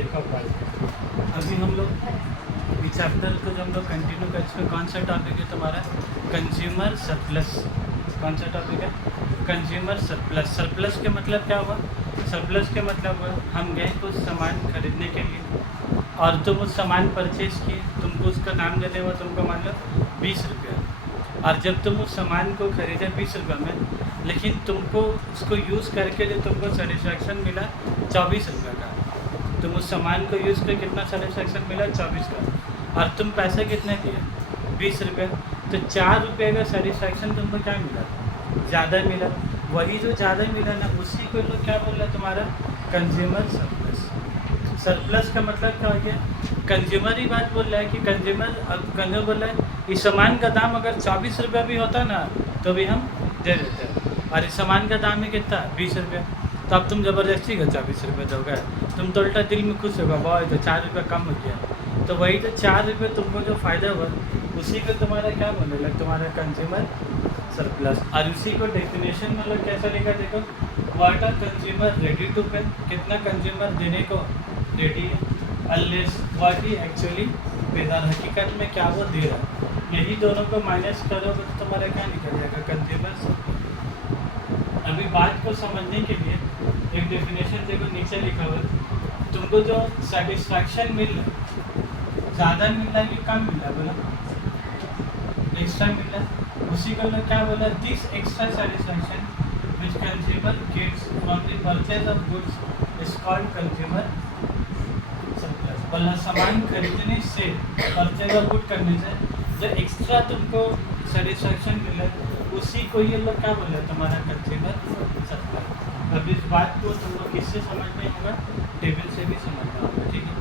देखो भाई, अभी हम लोग इस चैप्टर को जब हम लोग कंटिन्यू कर, इसमें कौन सा टॉपिक है तुम्हारा? Consumer surplus. कौन सा टॉपिक है? Consumer surplus. सरप्लस के मतलब क्या हुआ? सरप्लस के मतलब हुआ हम गए कुछ सामान खरीदने के लिए और तुम उस सामान परचेज किए, तुमको उसका नाम देने हुआ तुमको मान लो 20 रुपया, और जब तुम उस सामान को खरीदे 20 रुपये में, लेकिन तुमको उसको यूज़ करके जो तुमको सेटिस्फैक्शन मिला 24 रुपये का, तुम उस सामान को यूज़ कर कितना सेटिस्फैक्शन मिला? 24 का। और तुम पैसे कितने दिए? 20 रुपये। तो 4 रुपये का सेटिस्फैक्शन तुमको क्या मिला? ज़्यादा मिला। वही जो ज़्यादा मिला ना, उसी को लोग क्या बोल रहा है तुम्हारा? Consumer surplus. सरप्लस का मतलब क्या हो गया? कंज्यूमर ही बात बोल रहा है कि कंज्यूमर बोल रहा है इस सामान का दाम अगर 24 रुपये भी होता ना तो भी हम दे देते हैं, और इस सामान का दाम है कितना? 20 रुपये। तो अब तुम ज़बरदस्ती का 24 रुपये दोगे, तुम तो उल्टा दिल में खुश होगा, वाह तो 4 रुपये कम हो गया। तो वही तो 4 रुपये तुमको जो फ़ायदा हुआ उसी को तुम्हारा क्या बोले लग, तुम्हारा कंज्यूमर सरप्लस। और उसी को डेफिनेशन मतलब कैसा लिखा देखो, what are consumer ready to pay, कितना कंज्यूमर देने को रेडी है, अनलेस व्हाट ही एक्चुअली पेदार, हकीकत में क्या वो दे रहा है। यही दोनों को माइनस करोगे तो तुम्हारा क्या निकल जाएगा? कंज्यूमर। अभी बात को समझने के लिए एक डेफिनेशन देखो नीचे लिखा हुआ है, तुमको जो सेटिस्फैक्शन मिल रहा है ज़्यादा मिल रहा है कि कम मिल रहा है? बोलो एक्स्ट्रा मिल रहा है। उसी को लोग क्या बोला? This extra satisfaction which consumer gets from the purchase of goods is called consumer surplus. बोला सामान खरीदने से, परचेज ऑफ गुड करने से जो एक्स्ट्रा तुमको सेटिस्फैक्शन मिला उसी को ये लोग क्या बोले तुम्हारा कंज्यूमर सरप्लस। अब इस बात को तुमको किससे समझना होगा? टेबल से भी समझना होगा, ठीक है।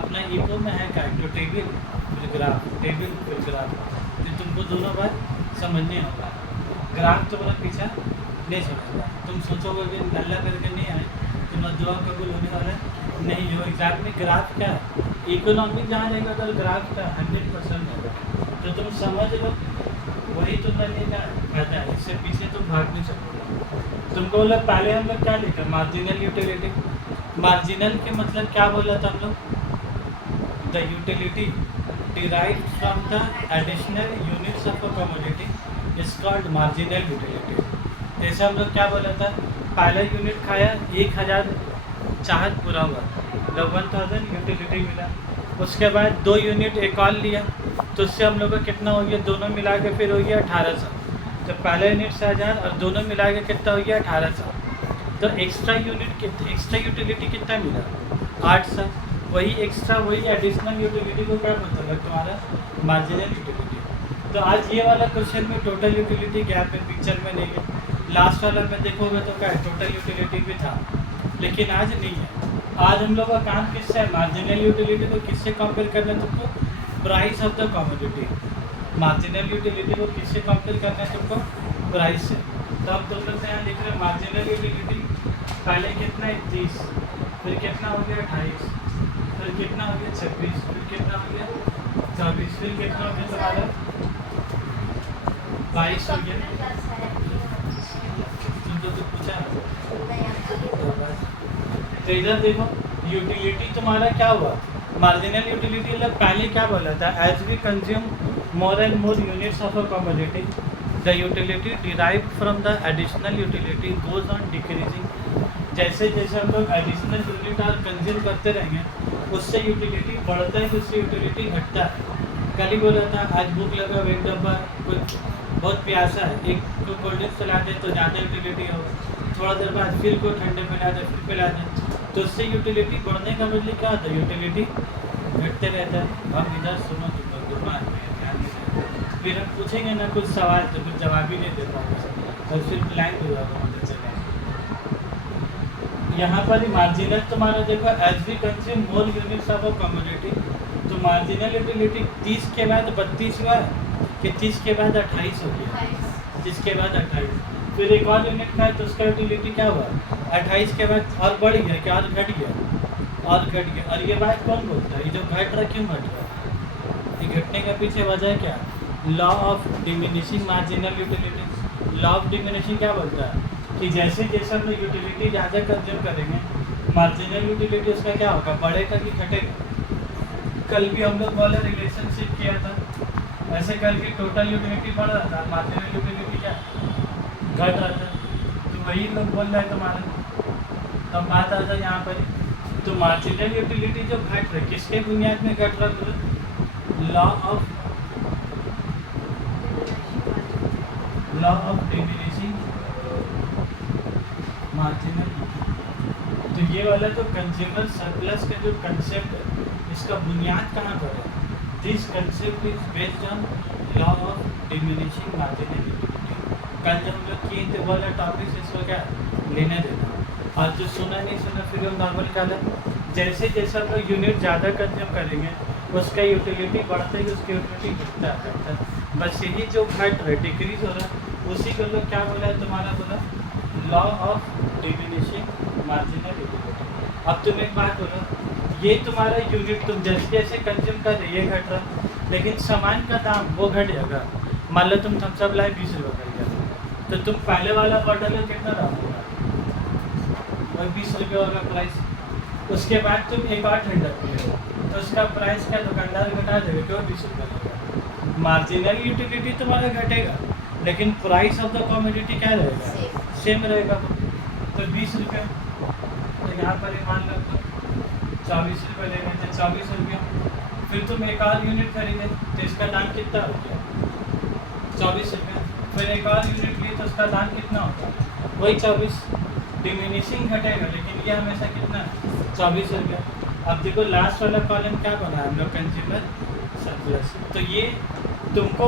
अपना ईको में है क्या? जो टेबल फिर ग्राफ, टेबल फिर ग्राफ, तो तुमको दोनों बात समझने होगा। ग्राफ तुम्हारा पीछा नहीं छोड़ेगा। तुम सोचोगे कि नल्ला करके नहीं आए तुम्हारा दुआ कबूल होने वाला है, नहीं हो। एग्जाम में ग्राफ क्या है? इकोनॉमिक जहाँ रहेगा तो ग्राफ का 100% होगा, तो तुम समझ लो वही तुम्हारे का फायदा है। इससे पीछे तुम भाग नहीं सकते। तुमको बोला पहले हम लोग क्या लिखा? Marginal utility. मार्जिनल के मतलब क्या बोला था हम लोग? The utility derived from the additional units of a commodity is called marginal utility. जैसे हम लोग क्या बोला था? पहला यूनिट खाया 1000 चाहत पूरा हुआ, 1000 यूटिलिटी मिला। उसके बाद 2 यूनिट एक और लिया तो उससे हम लोग का कितना हो गया? दोनों मिला के फिर हो गया 1800। तो पहला यूनिट से 1000 और दोनों मिला के कितना हो गया? 1800। तो एक्स्ट्रा यूटिलिटी कितना मिला? 800। वही एक्स्ट्रा, वही एडिशनल यूटिलिटी को क्या बोलते हैं तुम्हारा? Marginal utility. तो आज ये वाला क्वेश्चन में टोटल यूटिलिटी गैप में पिक्चर में नहीं है। लास्ट वाला में देखोगे तो क्या है? टोटल यूटिलिटी भी था, लेकिन आज नहीं है। आज हम लोग का काम किससे है? मार्जिनल यूटिलिटी को किससे कंपेयर करना है तुमको? Price of the commodity. Marginal utility को किससे कंपेयर करना है तुमको? प्राइस से। तो अब तुम लोग यहाँ लिख रहे हैं मार्जिनल यूटिलिटी पहले कितना है? 30, फिर कितना हो गया? 28, फिर कितना हो गया? 26, फिर कितना हो गया? 24, फिर कितना हो गया तुम्हारा? 22 हो गया। तुमको तो पूछा तो इधर देखो यूटिलिटी तुम्हारा क्या हुआ? मार्जिनल यूटिलिटी मतलब पहले क्या बोला था? As we consume more and more units of a commodity the utility derived from the additional utility goes on decreasing. जैसे जैसे हम लोग एडिशनल यूनिट और कंज्यूम करते रहेंगे उससे यूटिलिटी बढ़ता है, उससे यूटिलिटी घटता है। कल ही बोला था आज भूख लगा, एक डब्बा कुछ बहुत प्यासा है, एक को कोल्ड ड्रिंक्स पिला दे तो ज़्यादा यूटिलिटी होगा, थोड़ा देर बाद फिर को ठंडे पिला दे, फिर पिला दे, तो उससे यूटिलिटी बढ़ने का मतलब क्या होता है? यूटिलिटी घटते रहता है। हम इधर सुनो, तुम लोग दिमाग में ध्यान नहीं, फिर हम पूछेंगे ना कुछ सवाल तो फिर जवाब ही नहीं दे पाओगे और फिर ब्लैंक हो जाओगे। मतलब चले यहाँ पर मार्जिनल तुम्हारा देखो as we consume more units of a commodity, तो मार्जिनल यूटिलिटी 30 के बाद 32 हुआ कि 30 के बाद 28 हो गया? 30 के बाद 28, फिर एक और यूनिट का है तो उसका यूटिलिटी क्या हुआ? 28 के बाद और बढ़ गया क्या? और घट गया? और घट गया। और ये बात कौन बोलता है? ये जो घट रहा क्यों घट रहा? ये घटने का पीछे वजह क्या? Law of diminishing marginal utility. Law of diminishing क्या बोलता है कि जैसे जैसे हम लोग यूटिलिटी ज़्यादा कंज्यूम करेंगे मार्जिनल यूटिलिटी उसका क्या होगा, बढ़ेगा कि घटेगा। कल भी हम लोग वाला रिलेशनशिप किया था, ऐसे करके टोटल यूटिलिटी बढ़ रहा था, मार्जिनल यूटिलिटी क्या घट रहा था। तो वही लोग बोल रहे हैं तुम्हारा। अब बात आता है यहाँ पर, तो मार्जिनल यूटिलिटी जो घट रही किसके बुनियाद में घट रहा है, लॉ ऑफ डिमिनिशिंग मार्जिनल। तो ये वाला जो कंज्यूमर सरप्लस का जो कंसेप्ट है, इसका बुनियाद कहाँ पर है, this concept is based on law of diminishing marginal utility. कल जब हम लोग किए थे वाला टॉपिक, इसको क्या लेने देना, और जो सुना नहीं सुना फिर हम नॉर्मल कल जैसे जैसे हम लोग यूनिट ज़्यादा कंज्यूम करेंगे उसका यूटिलिटी बढ़ता है, उसकी यूटिलिटी घटता है। बस यही जो घट रहा है, डिक्रीज हो रहा है, उसी को लोग क्या बोला है, तुम्हारा बोला law of diminishing marginal utility. अब तुम एक बात बोलो, ये तुम्हारा यूनिट तुम जैसे जैसे कंज्यूम कर रहे ये घट रहा, लेकिन सामान का दाम वो घट जाएगा। मान लो तुम थम्सअप लाए 20 रुपये का गया, तो तुम पहले वाला बॉटल में कितना दाम होगा, वही 20 रुपये होगा प्राइस। उसके बाद तुम एक और ठंडा पिए तो उसका प्राइस क्या दुकानदार घटा देगा, क्यों 20 रुपये लगेगा। मार्जिनल यूटिलिटी तुम्हारा घटेगा, लेकिन प्राइस ऑफ द कमोडिटी क्या रहेगा, सेम रहेगा। तो 20 रुपये, तो यहाँ पर ही मान लो तो 24 रुपये लेंगे, तो 24 रुपये। फिर तुम एक और यूनिट खरीदे तो इसका दाम कितना हो गया, 24 रुपये। फिर एक और यूनिट लिए तो उसका दाम कितना होगा, वही 24। डिमिनिशिंग घटेगा, लेकिन ये हमेशा कितना 24 रुपये। अब देखो लास्ट वाला कॉलम क्या बना हम लोग, कंज्यूमर सरप्लस। तो ये तुमको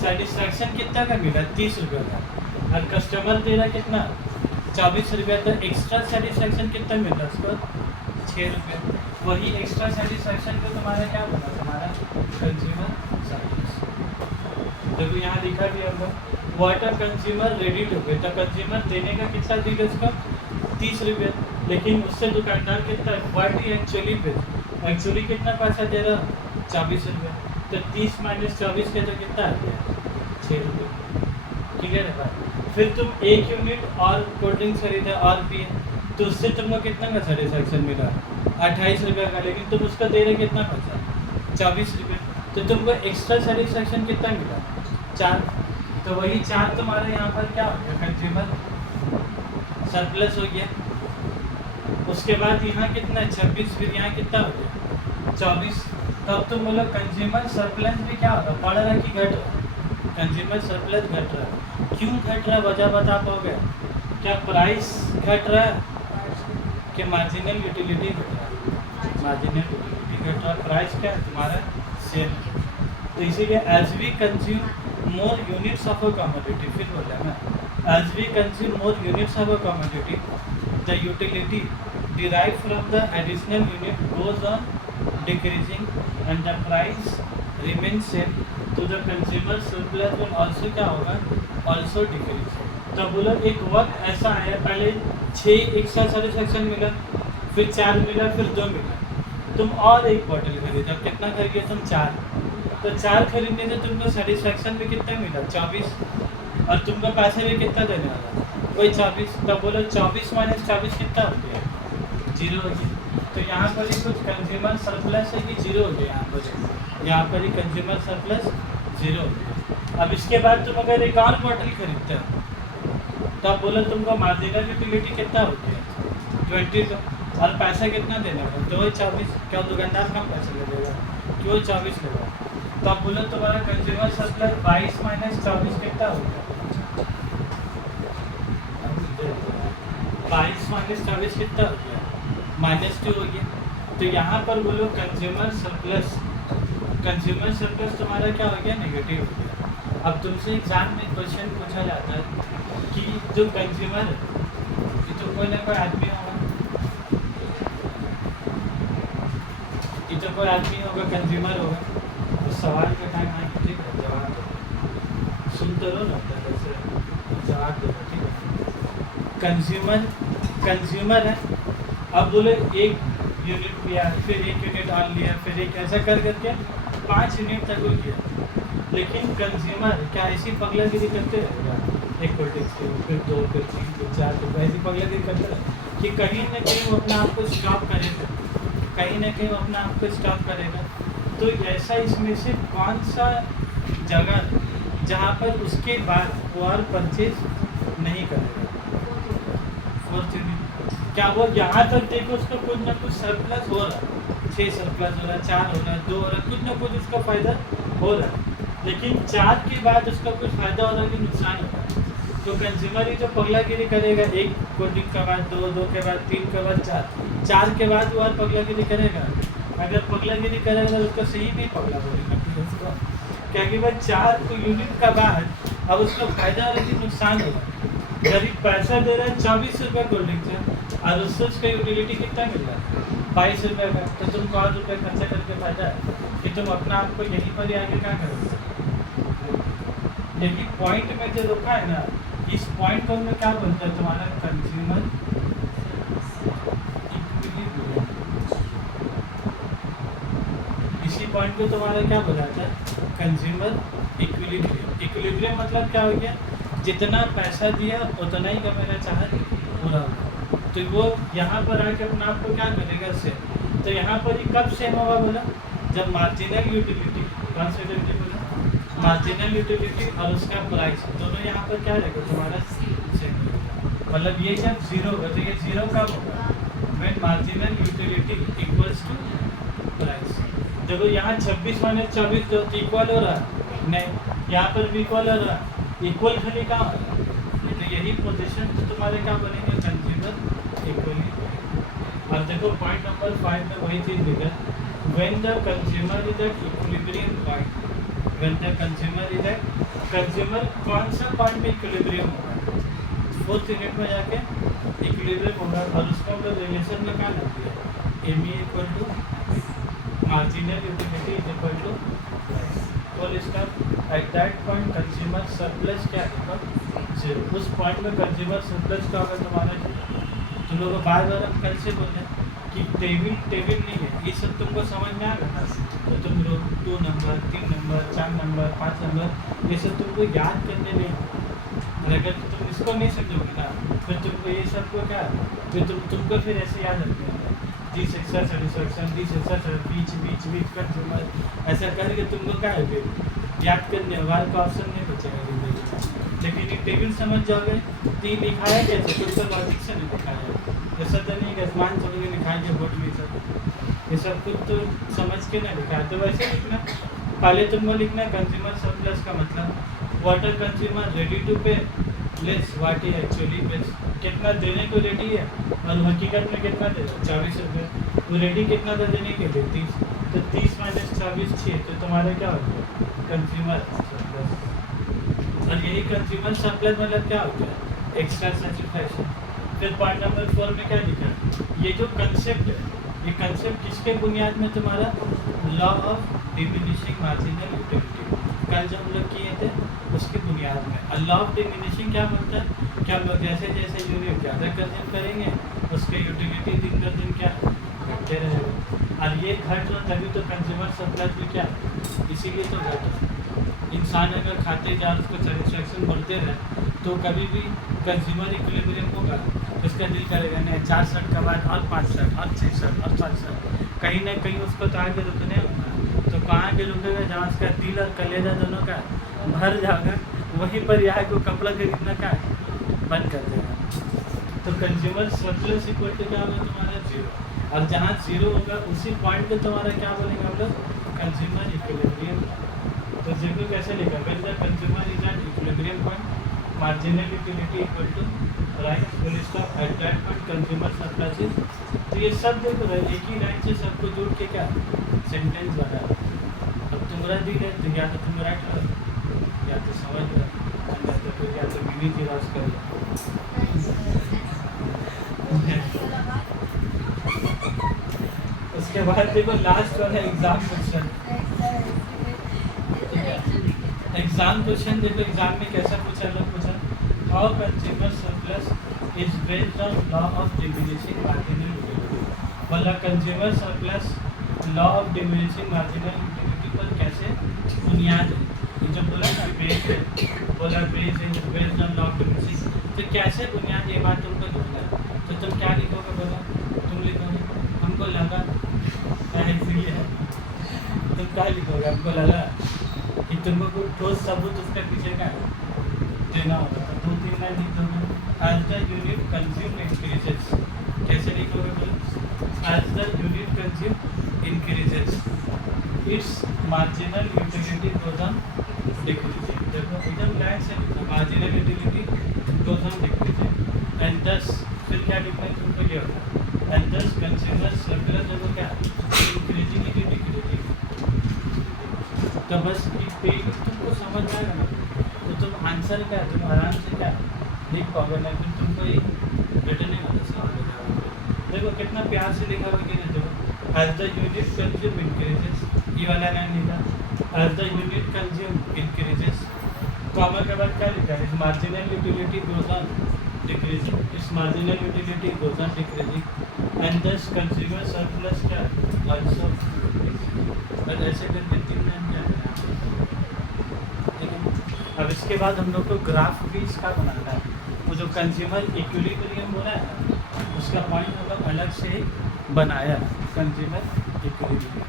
सेटिस्फैक्शन कितना का मिला, 30 रुपये का, और कस्टमर दे रहा कितना 24 रुपये। तो एक्स्ट्रा सेटिस्फैक्शन कितना मिल रहा है उसको, 6 रुपये। वही एक्स्ट्रा सेटिस्फैक्शन को तुम्हारा क्या बना, तुम्हारा कंज्यूमर सरप्लस। देखो यहाँ लिखा भी हम लोग वाटर कंज्यूमर रेडी टू पे, तो कंज्यूमर देने का कितना दी उसको 30 रुपये, लेकिन उससे दुकानदार कितना व्हाट ही एक्चुअली कितना पैसा दे रहा 24 रुपये। तो 30 माइनस 24 के तो कितना आ गया 6 रुपये, ठीक है ना भाई। फिर तुम एक यूनिट और कोल्ड ड्रिंक्स खरीदे और पिए, तो उससे तुमको कितना का सेटिस्फैक्शन मिला 28 रुपये का, लेकिन तुम उसका दे रहे कितना पैसा 24 रुपये। तो तुमको एक्स्ट्रा सेटिस्फैक्शन कितना मिला 4। तो वही 4 तुम्हारा यहाँ पर क्या हो गया, कंज्यूमर सरप्लस हो गया। उसके बाद यहाँ कितना 26, फिर यहाँ कितना हो गया 24। तब तुम बोलो कंज्यूमर सरप्लस भी क्या होगा, बढ़ रहा कि घट रहा, कंज्यूमर सरप्लस घट रहा है। क्यों घट रहा, वजह बता पाओगे, क्या प्राइस घट रहा है कि मार्जिनल यूटिलिटी घट रहा है, मार्जिनल यूटिलिटी घट रहा है, प्राइस क्या है तुम्हारा सेम। तो इसीलिए as we consume more units of a commodity, फिर बोला ना, as we consume more units of a commodity the utility derived from the additional unit goes on decreasing and the price remains same, तो the consumer surplus will also क्या होगा, also decrease। तो बोलो एक वक्त ऐसा आया, पहले 6 एक साथ सेटिस्फैक्शन मिला, फिर 4 मिला, फिर 2 मिला, तुम और एक बॉटल खरीदा, कितना खरीदे तुम 4। तो 4 खरीदने से तुमको सेटिस्फैक्शन भी कितना मिला 24, और तुमको पैसे भी कितना देने वाला वही 24। तो बोलो 24 माइनस 24 कितना हो गया 0 हो गया। तो यहाँ पर ही कुछ कंज्यूमर सरप्लस है कि 0 हो गया, यहाँ पर ही कंज्यूमर सरप्लस 0 हो गया। अब इसके बाद तुम अगर एक और बॉटल खरीदते हो तो अब बोलो तुमको मार्जिनल यूटिलिटी कितना हो गया 20 का, और पैसा कितना देना होगा, तो वही 24। क्या दुकानदार कम पैसा ले लेगा, क्यों 24 लेगा। तो अब बोलो तुम्हारा कंज्यूमर सरप्लस 22 माइनस 24 कितना हो गया 22 माइनस 24 कितना हो गया -2 हो गया। तो यहाँ पर बोलो कंज्यूमर सरप्लस तुम्हारा क्या हो गया, नेगेटिव हो गया। अब तुमसे एग्जाम में क्वेश्चन पूछा जाता है कि जो कंज्यूमर है, कि तो कोई ना कोई आदमी होगा, कि तो कोई आदमी होगा कंज्यूमर होगा, तो सवाल का टाइम आए, ठीक है, जवाब सुनते रहो ना, जैसे जवाब दो, ठीक है। कंज्यूमर है, अब बोले एक यूनिट लिया, फिर एक यूनिट और लिया, फिर एक, ऐसा कर करके 5 यूनिट तक हो गया। लेकिन कंज्यूमर क्या ऐसी पगलागिरी करते रहेगा, एक कोल्ड ड्रिंक्स की, फिर 2, फिर 3, फिर 4, फिर ऐसी पगलागिरी करते रहे। कि कहीं ना कहीं वो अपने आप को स्टॉप करेगा, कहीं ना कहीं वो अपने आप को स्टॉप करेगा। तो ऐसा इसमें से कौन सा जगह जहाँ पर उसके बाद वो और परचेज नहीं करेगा? फोर्थ यूनिट क्या वो यहाँ तक देखो उसको कुछ ना कुछ सरप्लस हो रहा है, 6 सरप्लस हो रहा है, 4 हो रहा है, 2 हो रहा है, कुछ ना कुछ उसका फ़ायदा हो रहा है, लेकिन 4 के बाद उसका कुछ फ़ायदा हो रहा है कि नुकसान हो रहा है। तो कंज्यूमर ही जो पगलागिरी करेगा, 1 कोल्ड ड्रिंक के बाद 2, 2 के बाद 3 के बाद 4 के बाद वो और पगलागिरी करेगा। अगर पगलागिरी करेगा तो उसको सही नहीं पगला बोलेगा उसको, क्योंकि भाई 4 यूनिट का बाद अब उसका फ़ायदा हो रहा है कि नुकसान होगा। गरीब पैसा दे रहा है 24 रुपये कोल्ड ड्रिंक से, और उससे उसका यूटिलिटी कितना मिल रहा है 22 रुपये का, तो तुमको 8 रुपये खर्चा करके फायदा है कि तुम अपना आप को यहीं पर ही आगे क्या करोगे? यही पॉइंट में जो रुका है ना, इस पॉइंट को मैं क्या बोलता है तुम्हारा कंज्यूमर इक्विलिब्रियम। इसी पॉइंट को तुम्हारा क्या बोला था? Consumer equilibrium. इक्विलिब्रियम मतलब क्या हो गया? जितना पैसा दिया उतना ही का मेरा चाहत पूरा होगा। तो वो यहाँ पर आके अपने आप को क्या करेगा से? तो यहाँ पर ही कब सेम होगा बोला? जब मार्जिनल यूटिलिटी, कौन सा यूटिलिटी बोला? मार्जिनल यूटिलिटी और उसका प्राइस दोनों यहाँ पर क्या रहेगा तुम्हारा? सेम होगा। मतलब ये जब जीरो होगा तो ये जीरो कब होगा? When marginal utility equals to price. देखो यहाँ 26 माइनस 24 जो इक्वल हो रहा है नहीं, यहाँ पर भी इक्वल हो रहा है, इक्वल खाली कहाँ हो रहा है? तो यही पोजीशन तो तुम्हारे क्या बनेंगे? Consumer equally. और देखो पॉइंट नंबर 5 में वही चीज़ लिखा है, when the consumer is at equilibrium point. When the consumer is at, consumer कौन सा पॉइंट में इक्विलिब्रियम होगा? 4th यूनिट में जाके इक्विलिब्रियम होगा, और उसको हम लोग रिलेशन में क्या लगती है? M E equal to marginal utility is equal to और इसका at that point consumer surplus क्या होगा? जीरो। उस पॉइंट में कंज्यूमर सरप्लस क्या होगा तुम्हारा? तुम लोग बार बार हम कल से बोल रहे हैं कि टेबिल नहीं है, ये सब तुमको समझ में आ गया। तो तुम लोग 2 नंबर 3 नंबर 4 नंबर 5 नंबर ये सब तुमको याद करने नहीं। और अगर तुम इसको नहीं समझोगे ना, फिर तुमको ये सब को क्या, फिर तुमको फिर ऐसे याद रखना है दिस एक्सर सेटिस्फैक्शन, दिस एक्सर बीच कंज्यूमर, ऐसा करके तुमको क्या है फिर याद करने वाले का ऑप्शन नहीं बचेगा जिंदगी। लेकिन ये टेबल समझ जाओगे तो ये लिखाया कैसे? कुछ तो लॉजिक से नहीं लिखाया, ऐसा तो नहीं कि आसमान चल के लिखाएंगे बोर्ड में सब, ये सब कुछ तो समझ के ना लिखा है। तो वैसे लिखना, पहले तुमको लिखना कंज्यूमर सरप्लस का मतलब what are consumer ready to pay less what is actually pays. कितना देने को रेडी है और हकीकत में कितना दे रहा है? 24 रुपये। वो रेडी कितना था देने के लिए? 30। तो 30 माइनस 24 6, तो तुम्हारा क्या हो गया? Consumer surplus. और यही कंज्यूमर सरप्लस मतलब क्या होता है? Extra satisfaction. फिर पॉइंट नंबर 4 में क्या लिखा है? ये जो कंसेप्ट है, ये कंसेप्ट किसके बुनियाद में? तुम्हारा law of diminishing marginal utility कल जो हम लोग किए थे उसकी बुनियाद में। और लॉ ऑफ डिमिनिशिंग क्या बोलता है? क्या हम लोग जैसे जैसे यूनिट ज़्यादा कंज्यूम करेंगे उसके यूटिलिटी दिन का दिन क्या घटते रहेगा, और ये घट रहा तभी तो कंज्यूमर सरप्लस भी क्या, इसीलिए तो घट रहा। इंसान अगर खाते जा उसको सेटिस्फैक्शन बढ़ते रहे तो कभी भी कंज्यूमर इक्विलिब्रियम होगा, उसका दिल करेगा नहीं 4 शर्ट का बाद और 5 शर्ट और 6 शर्ट और 7 शर्ट, कहीं ना कहीं उसको तो आगे रुकने होगा। तो कहाँ के रुकेगा? जहाँ उसका दिल और कलेजा दोनों का भर जाएगा, वहीं पर यहाँ को कपड़ा खरीदना का बंद कर देगा। तो कंज्यूमर सरप्लस इक्वल टू क्या होगा तुम्हारा? जीरो। और जहाँ जीरो होगा उसी पॉइंट पे तुम्हारा क्या बोलेंगे हम लोग? Consumer equilibrium. तो जीरो कैसे लिखा? When the consumer is at equilibrium point marginal utility equal to price full stop at that point consumer surplus is. तो ये सब देखो एक ही लाइन से सबको जोड़ के क्या सेंटेंस बना। अब तुम्हारा दिल है तो या तो तुम राइट लो या तो समझ लो, या तो मिनी तिराज कर लो। उसके बाद देखो लास्ट वाला एग्जाम क्वेश्चन। एग्जाम क्वेश्चन देखो एग्जाम में कैसा पूछा लोग पूछा, how consumer surplus is based on law of diminishing marginal utility. बोला consumer surplus law of diminishing marginal utility पर कैसे बुनियाद है? ये जो बोला ना बेस है, बोला बेस है based on law of diminishing, तो कैसे बुनियाद? ये बात तुमको ढूंढना है। तो तुम क्या लिखोगे बोलो? तुम लिखोगे हमको लगा इसलिए है। तुम क्या लिखोगे? हमको लगा कि तुमको कोई ठोस सबूत उसके पीछे का देना होगा, तो 2-3 लाइन लिख दोगे। As the unit consume increases, कैसे लिखोगे बोलो? As the unit consume increases its marginal utility goes on decreasing. देखो एकदम लाइन से लिखो, marginal utility goes on decreasing and thus, फिर क्या लिखना है तुमको? ये होगा एंड दस कंज्यूमर सरप्लस देखो क्या इंक्रीजिंग इट डिक्रीजिंग। तो बस ये पेज तुमको समझ में आएगा ना, तो तुम आंसर क्या है तुम आराम से क्या लिख पाओगे, ना फिर तुमको ये रिटर्न नहीं होता सवाल हो जाएगा। देखो कितना प्यार से लिखा हुआ कि नहीं, देखो as the unit consume increases, ये वाला लाइन लिखा as the unit consume increases, comma के बाद क्या लिखा है? Marginal utility goes on decreasing, its marginal utility goes on decreasing and thus consumer surplus क्या आल्सो। बस ऐसे करके 3 लाइन क्या है, ठीक है। अब इसके बाद हम लोग को ग्राफ भी इसका बनाना है। वो जो कंज्यूमर इक्विलिब्रियम बोला है ना, उसका पॉइंट हम लोग अलग से ही बनाया है, कंज्यूमर इक्विलिब्रियम,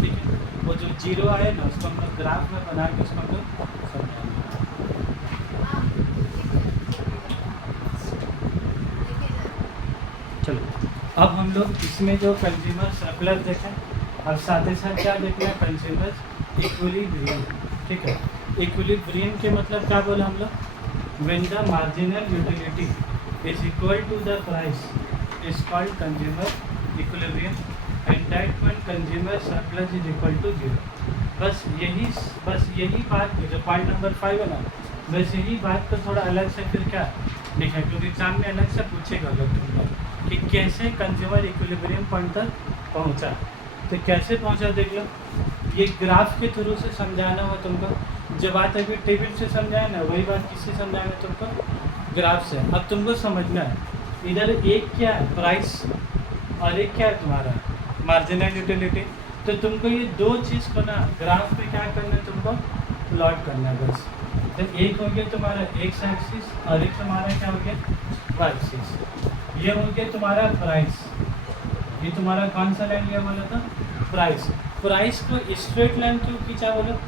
ठीक है। वो जो जीरो आए ना उसको हम लोग ग्राफ में बना के उसको हम लोग समझाएंगे। चलो अब हम लोग इसमें जो कंज्यूमर सरप्लस देखें, और साथ ही साथ क्या देखना है? कंज्यूमर इक्विलिब्रियम, ठीक है। इक्विलिब्रियम के मतलब क्या बोला हम लोग? When the marginal utility is equal to the price is called consumer equilibrium and that when consumer surplus is equal to 0। बस यही बात जो पॉइंट नंबर 5 है ना, बस यही बात को थोड़ा अलग से फिर क्या लिखा, क्योंकि एग्जाम में अलग से पूछेगा लोग तुमको कि कैसे कंज्यूमर इक्विलिब्रियम पॉइंट तक पहुँचा। तो कैसे पहुँचा देख लो, ये ग्राफ के थ्रू से समझाना हो तुमको। जो बात अभी टेबल से समझाया ना, वही बात किससे समझाना तुमको? ग्राफ से। अब तुमको समझना है इधर एक क्या है प्राइस और एक क्या है तुम्हारा मार्जिनल यूटिलिटी। तो तुमको ये दो चीज़ को ना ग्राफ में क्या करना है, तुमको प्लॉट करना है बस। तो एक हो गया तुम्हारा एक्स एक्सिस और एक तुम्हारा क्या हो गया वाई एक्सिस। ये हो गया तुम्हारा प्राइस, ये तुम्हारा कौन सा लाइन लिया बोला था? प्राइस। प्राइस को स्ट्रेट लाइन क्यों खींचा बोलो?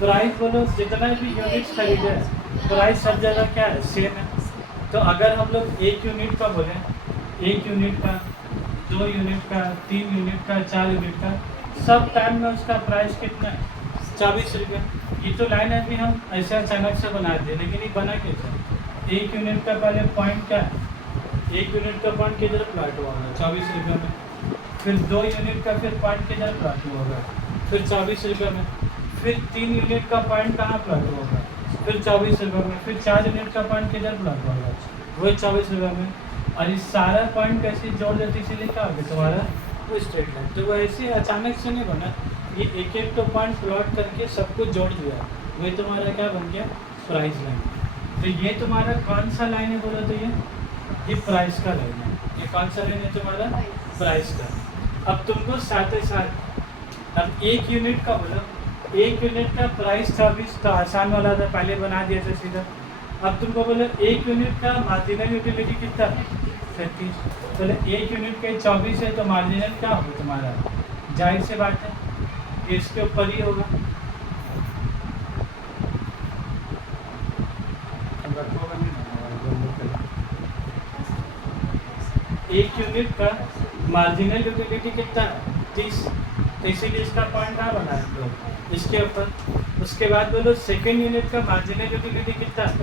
प्राइस बोलो जितना भी यूनिट्स खरीदे प्राइस सब जगह क्या है? सेम है। तो अगर हम लोग एक यूनिट का बोले, एक यूनिट का, 2 यूनिट का, 3 यूनिट का, 4 यूनिट का, सब टाइम में उसका प्राइस कितना है? 24 रुपये। ये तो लाइन अभी हम ऐसे अचानक से बना दिए, लेकिन ये बना कैसे? एक यूनिट का पहले पॉइंट क्या है? एक यूनिट का पॉइंट किधर प्लॉट हुआ होगा? 24 रुपये में। फिर 2 यूनिट का फिर पॉइंट किधर प्लॉट हुआ होगा? फिर 24 रुपये में। फिर 3 यूनिट का पॉइंट कहाँ प्लॉट हुआ होगा? फिर 24 रुपये में। फिर 4 यूनिट का पॉइंट किधर प्लॉट हुआ होगा? वही 24 रुपये में। और इस सारा पॉइंट कैसे जोड़ देती इसीलिए क्या होगा तुम्हारा वो स्ट्रेट लाइन। तो वो ऐसे अचानक से नहीं बना, ये एक एक तो पॉइंट प्लॉट करके सब कुछ जोड़ दिया, वही तुम्हारा क्या बन गया? Price line. तो ये तुम्हारा कौन सा लाइन है बोलो? तो ये प्राइस का लाइन है। ये कौन सा लाइन है तुम्हारा? प्राइस का। अब तुमको साथ ही साथ अब एक यूनिट का बोलो, एक यूनिट का प्राइस 24 तो आसान वाला था, पहले बना दिया था सीधा। अब तुमको बोलो एक यूनिट का मार्जिनल यूटिलिटी कितना है? 33। बोले एक यूनिट का 24 है तो मार्जिनल क्या होगा तुम्हारा? जाहिर से बात है ये इसके ऊपर ही होगा। एक यूनिट का मार्जिनल यूटिलिटी कितना है? 30। तो इसीलिए इसका पॉइंट कहाँ बना है लोग? इसके ऊपर। उसके बाद बोलो सेकेंड यूनिट का मार्जिनल यूटिलिटी कितना है?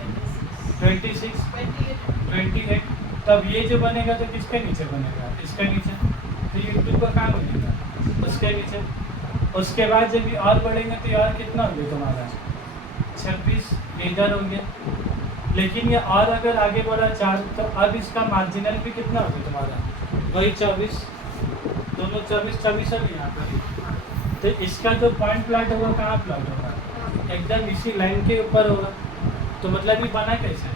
26, 28। तब ये जो बनेगा तो किसके नीचे बनेगा? इसके नीचे। तो ये तुमको कहाँ बनेगा? उसके नीचे। उसके बाद जब ये और बढ़ेंगे तो ये और कितना हो गया तुम्हारा? 26 इधर हो गया। लेकिन ये और अगर आगे बढ़ा 4 तो अब इसका मार्जिनल भी कितना होगा तुम्हारा? वही 24। दोनों 24 है यहाँ पर। तो इसका जो पॉइंट प्लॉट होगा कहाँ प्लॉट होगा? एकदम इसी लाइन के ऊपर होगा। तो मतलब ये बना कैसे?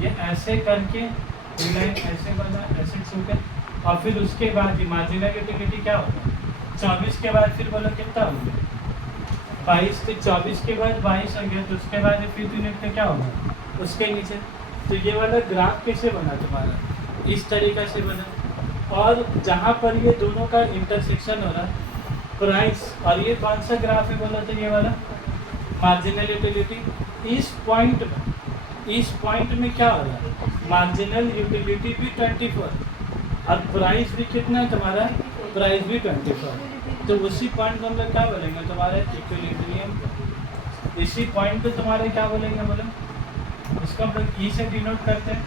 ये ऐसे करके लाइन ऐसे बना, ऐसे छूटे, और फिर उसके बाद मार्जिनल यूटिलिटी क्या होगा? 24 के बाद फिर बोलो कितना हो गया? 22। तो 24 के बाद 22 हो गया, तो उसके बाद फिर यूनिट का क्या होगा? उसके नीचे। तो ये वाला ग्राफ कैसे बना तुम्हारा? इस तरीक़ा से बना। और जहाँ पर ये दोनों का इंटरसेक्शन हो रहा है, प्राइस और ये कौन सा ग्राफ है बोला था, ये वाला मार्जिनल यूटिलिटी। इस पॉइंट में क्या हो रहा है, मार्जिनल यूटिलिटी भी 24 और प्राइस भी कितना है तुम्हारा, प्राइस भी 24। तो उसी पॉइंट को हम लोग क्या बोलेंगे, तुम्हारे इक्विलिब्रियम। इसी पॉइंट को तुम्हारे क्या बोलेंगे, बोले इसको हम लोग ई से डिनोट करते हैं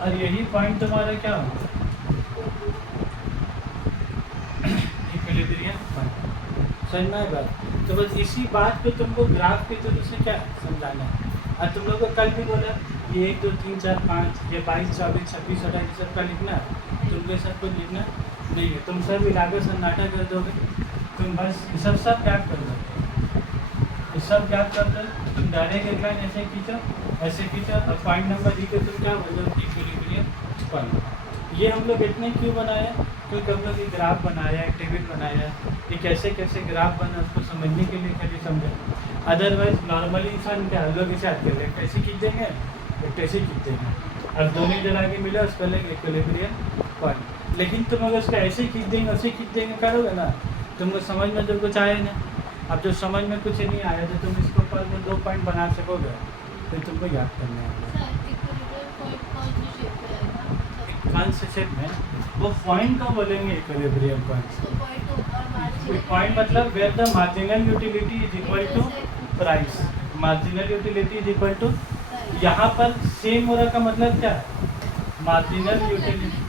और यही पॉइंट तुम्हारा क्या हो, इक्विलिब्रियम पॉइंट। समझ में बात। तो बस इसी बात को तुमको ग्राफ के थ्रू से क्या समझाना है। और तुम लोग को कल भी बोला ये 1 2 3 4 5 ये 22 24 26 28 सबका लिखना है, तुमको सबको लिखना नहीं है। तुम सब मिलाकर सन्नाटा कर दोगे, तुम बस सब गैप कर दो, सब गैप कर दो। तुम डायरेक्ट एक लाइन ऐसे खींचो और पॉइंट नंबर दी के तुम क्या बोलो, इक्विलिब्रियम पॉइंट। ये हम लोग इतने क्यों बनाया, क्योंकि हम लोग एक ग्राफ बनाया, एक टेबल बनाया, ये कैसे कैसे ग्राफ बना उसको समझने के लिए खाली समझे। अदरवाइज नॉर्मली इंसान क्या लोग इसे याद कर लेंगे, ऐसे खींच देंगे एक ऐसे खींच देंगे, अब दोनों जला के मिला उस पर लेंगे इक्विलिब्रियम पॉइंट। लेकिन तुम अगर उसका ऐसे खींच देंगे ऐसे खींच देंगे करोगे ना, तुमको समझ में जो कुछ आया ना। अब जो समझ में कुछ नहीं आया तो तुम इसके ऊपर में 2 पॉइंट बना सकोगे, फिर तुमको याद करना है कौन से शेप में वो पॉइंट को बोलेंगे इक्विलिब्रियम पॉइंट। पॉइंट मतलब where the marginal utility is equal to price, marginal utility is equal to. यहाँ पर सेम हो रहा का मतलब क्या है, मार्जिनल यूटिलिटी।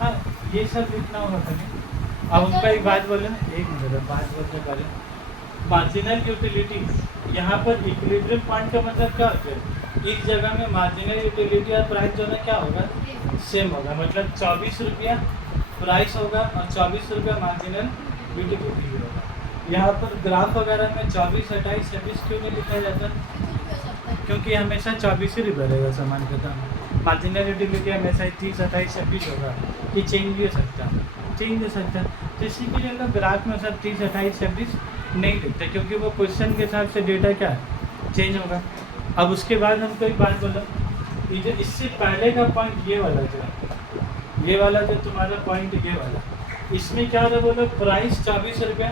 हाँ ये सब लिखना होगा कभी। अब उनका एक बात बोले ना, एक मिनट बात बोलते पहले, मार्जिनल यूटिलिटी यहाँ पर इक्विलिब्रियम पॉइंट का मतलब क्या होता है, इस जगह में मार्जिनल यूटिलिटी और प्राइस जो है क्या होगा, सेम होगा। मतलब 24 रुपया प्राइस होगा और 24 रुपया मार्जिनल यूटिलिटी होगा। यहाँ पर ग्राफ वगैरह में 24 28 26 क्यों नहीं लिखा जाता, क्योंकि हमेशा 24 ही रहेगा सामान का दाम। मार्जिनल यूटिलिटी हमेशा 30 28 26 होगा, ये चेंज भी हो सकता है, चेंज हो सकता है। तो इसी के लिए लोग ग्राफ में सब 30 28 26 नहीं लिखते, क्योंकि वो क्वेश्चन के हिसाब से डेटा क्या है चेंज होगा। अब उसके बाद हमको एक बात बोलो, ये जो इससे पहले का पॉइंट ये वाला जो तुम्हारा पॉइंट ये वाला, इसमें क्या रहा बोलो, प्राइस 24 रुपया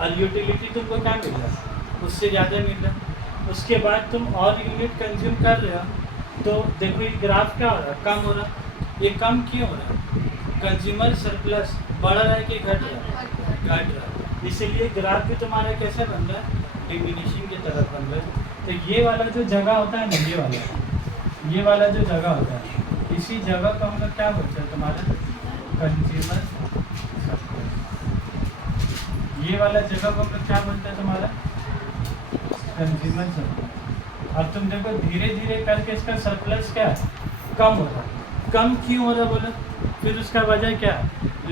और यूटिलिटी तुमको क्या मिल रहा है, उससे ज़्यादा मिल रहा है। उसके बाद तुम और यूनिट कंज्यूम कर रहे हो तो देखो ये ग्राफ क्या हो रहा है, कम हो रहा। ये कम क्यों हो रहा है, कंज्यूमर सरप्लस बढ़ रहा है कि घट रहा है, घट रहा है। इसीलिए ग्राफ भी तुम्हारा कैसे बन रहा है, डिमिनिशिंग की तरफ बन रहा है। तो ये वाला जो जगह होता है ना, ये वाला जो जगह होता है, इसी जगह को हम लोग क्या बोलते हैं तुम्हारा, कंज्यूमर सरप्लस। ये वाला जगह को हम लोग क्या बोलते हैं तुम्हारा, कंज्यूमर सरप्लस। अब तुम देखो धीरे धीरे करके इसका सरप्लस क्या है, कम हो रहा है। कम क्यों हो रहा बोलो, फिर उसका वजह क्या है,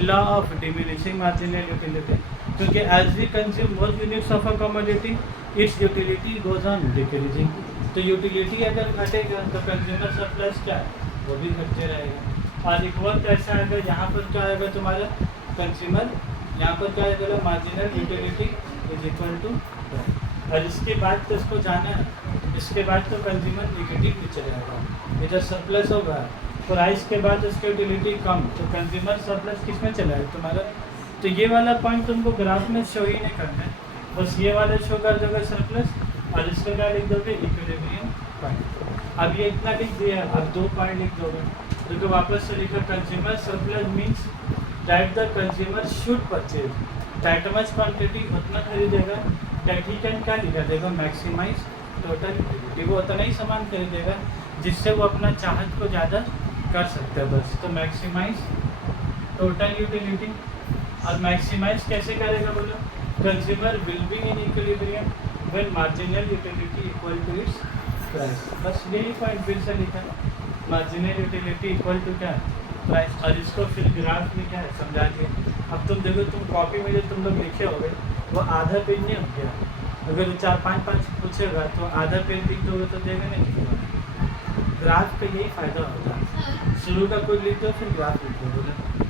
law of diminishing marginal utility. क्योंकि as we consume more units of a commodity its utility goes on decreasing. तो यूटिलिटी अगर घटेगा तो कंज्यूमर सरप्लस क्या है, वो भी घटते रहेगा। और एक वक्त ऐसा आएगा यहाँ पर क्या आएगा तुम्हारा कंज्यूमर, यहाँ पर क्या आएगा marginal utility is equal to. और इसके बाद तो इसको जाना है, इसके बाद तो कंज्यूमर निगेटिव में चले जाएगा। इधर सरप्लस होगा, प्राइस के बाद उसकी यूटिलिटी कम, तो कंज्यूमर सरप्लस किस में चला है तुम्हारा। तो ये वाला पॉइंट तुमको ग्राफ में शो ही नहीं करना है, बस ये वाला शो कर दोगे सरप्लस और इसका क्या लिख दोगे, इक्विलिब्रियम पॉइंट। अब ये इतना लिख दिया, अब 2 पॉइंट लिख दोगे, तो वापस से लिखो consumer surplus means that the consumer should purchase that much quantity, उतना खरीदेगा दैट ही कैन क्या लिखा देगा, मैक्सिमाइज टोटल यूटिलिटी। वो उतना ही सामान खरीदेगा जिससे वो अपना चाहत को ज़्यादा कर सकते हैं बस। तो मैक्सिमाइज टोटल यूटिलिटी। और मैक्सिमाइज कैसे करेगा बोलो, consumer will be in equilibrium when marginal utility equal to its price. बस यही पॉइंट फिर से लिखा, मार्जिनल यूटिलिटी इक्वल टू क्या, प्राइस। और इसको फिर ग्राफ में क्या है समझा दिए। अब तुम देखो, तुम कॉपी में जो तुम लोग लिखे होगे वो आधा पेज नहीं हो गया, अगर 4-5 पूछेगा तो आधा पेज लिख दोगे तो देगा नहीं लिखेगा। ग्राफ का यही फायदा होता है, शुरू का कोई लिख दो फिर ग्राफ लिख दो बोले।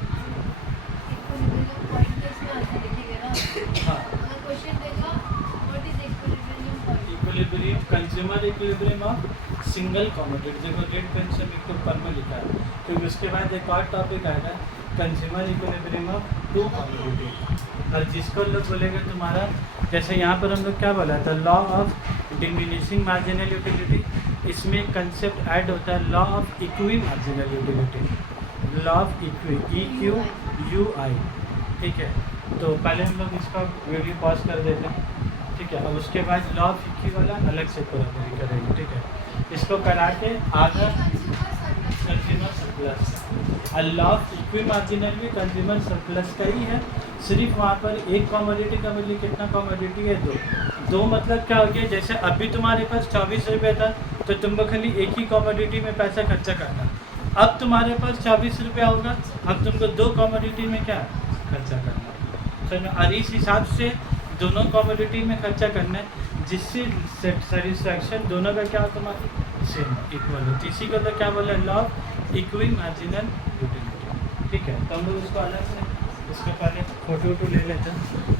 हाँ equilibrium, consumer equilibrium of single commodity, देखो रेड पेन से मेरे को ऊपर में लिखा है, क्योंकि उसके बाद एक और टॉपिक आएगा consumer equilibrium of two commodity. और जिसको लोग बोलेंगे तुम्हारा, जैसे यहाँ पर हम लोग क्या बोला था, law of diminishing marginal utility, इसमें कंसेप्ट ऐड होता है law of equi marginal utility, law of equi EQUI, ठीक है। तो पहले हम लोग इसका वीडियो पॉज कर देते हैं, ठीक है। अब उसके बाद लॉ ऑफ इक्वी वाला अलग से पूरा पूरी करेंगे, ठीक है। इसको करा के आगे कंज्यूमर सरप्लस, और लॉ ऑफ इक्वी मार्जिनल भी कंज्यूमर सरप्लस का ही है, सिर्फ वहाँ पर एक कमोडिटी का वैल्यू कितना कमोडिटी है, दो मतलब क्या हो गया, जैसे अभी तुम्हारे पास 24 रुपये था तो तुमको खाली एक ही कमोडिटी में पैसा खर्चा करना, अब तुम्हारे पास 24 रुपया होगा, अब तुमको दो कमोडिटी में क्या खर्चा करना है। और इस हिसाब से दोनों कमोडिटी में खर्चा करना है, जिससे सेटिस्फैक्शन दोनों का क्या तुम्हारी सेम इक्वल हो। इसी को तो क्या बोला, law of equi marginal utility, ठीक है। तो हम लोग उसको अलग से, इसके पहले फोटो ले लेते हैं।